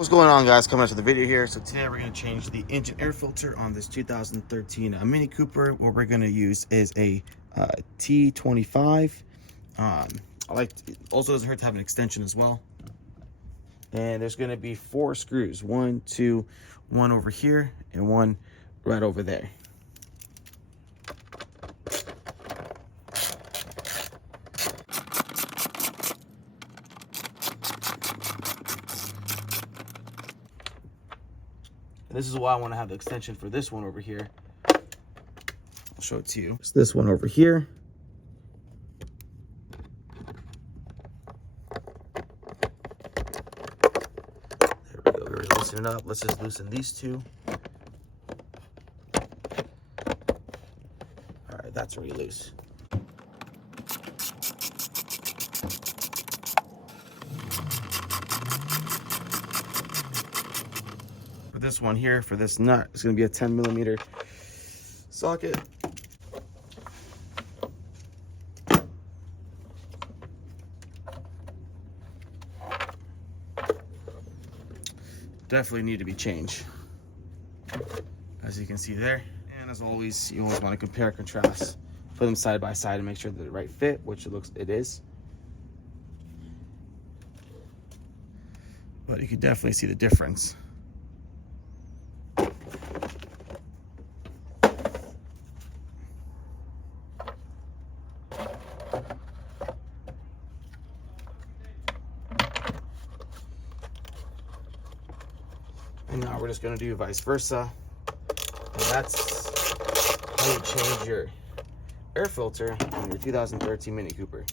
What's going on, guys? Coming out to the video here. So today we're going to change the engine air filter on this 2013 Mini Cooper. What we're going to use is a T25. Also doesn't hurt to have an extension as well. And there's going to be 4 screws, one over here and one right over there. And this is why I want to have the extension for this one over here. I'll show it to you. It's this one over here. There we go. We're loosening it up. Let's just loosen these two. All right, that's already loose. This one here for this nut is going to be a 10mm socket. Definitely need to be changed, as you can see there. And as always, you always want to compare and contrast, put them side by side and make sure they're the right fit, which it is. But you can definitely see the difference. And now we're just going to do vice versa. And that's how you change your air filter on your 2013 Mini Cooper.